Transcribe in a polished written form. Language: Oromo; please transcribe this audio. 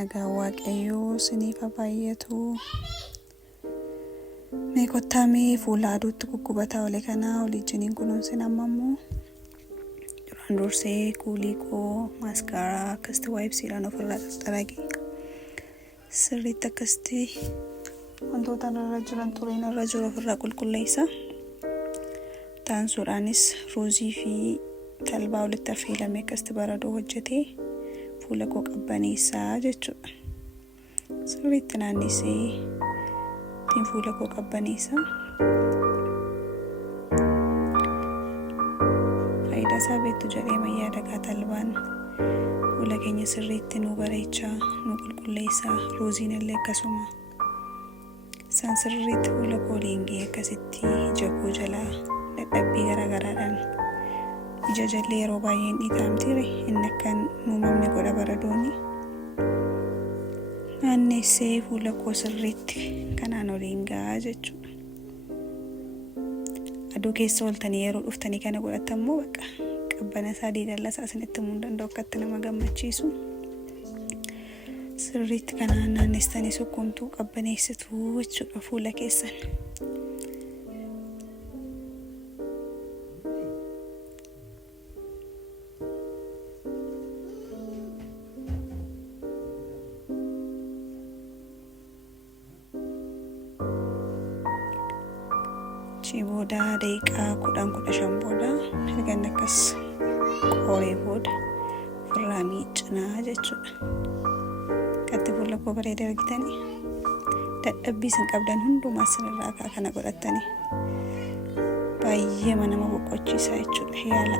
nagaa waaqayyoo siniif baay'atu. Mee kottamee fuula aduutti guggubataa ole kanaa olijjiniin kunuunsin ammammoo duraan dursee kuulii koo maaskaaraa akkasti waayipsiidhaan ofirraa xaxarage sirriitti akkasti wantoota irra jiran xuriin irra jiru ofirraa qulqulleessa. Taansuudhaanis ruuzii fi talbaa walitti affeelamee akkasti baradoo hojjetee fuula koo qabbaneessaa jechuudha. Sirriitti naannisee ittiin fuula koo qabbaneessa. Faayidaa isaa beektu jedhee mayyaadagaa talbaan fuula keenya sirriitti nu bareechaa, nu qulqulleessaa, ruuziin illee akkasuma. Isaan sirriitti fuula koo liingee akkasitti ija koo jalaa dadhabbii garagaraadhaan ija jallee yeroo baay'een dhiitamtire inni akkan uumamni godha baradoonni. Naannessee fuula koo sirriitti kanaan oliin gahaa jechuudha. Aduu keessa ooltanii yeroo dhuftanii kana godhatammoo bakka qabbana isaa diidallasaa isinitti himuu hin danda'u akkatti nama gammachiisu. Sirriitti kanaan naannestanii sukkumtuu qabbaneessituu jechuudha fuula keessan. Booda daqiiqaa 10-15 booda ergan akkas qoree booda ofirraa miiccinaa jechuudha. Akkatti fuula koo bareeda argitanii dadhabbii isin qabdan hundumaa isinirraa kana godhattanii baay'ee nama boqochiisa jechuudha yaala.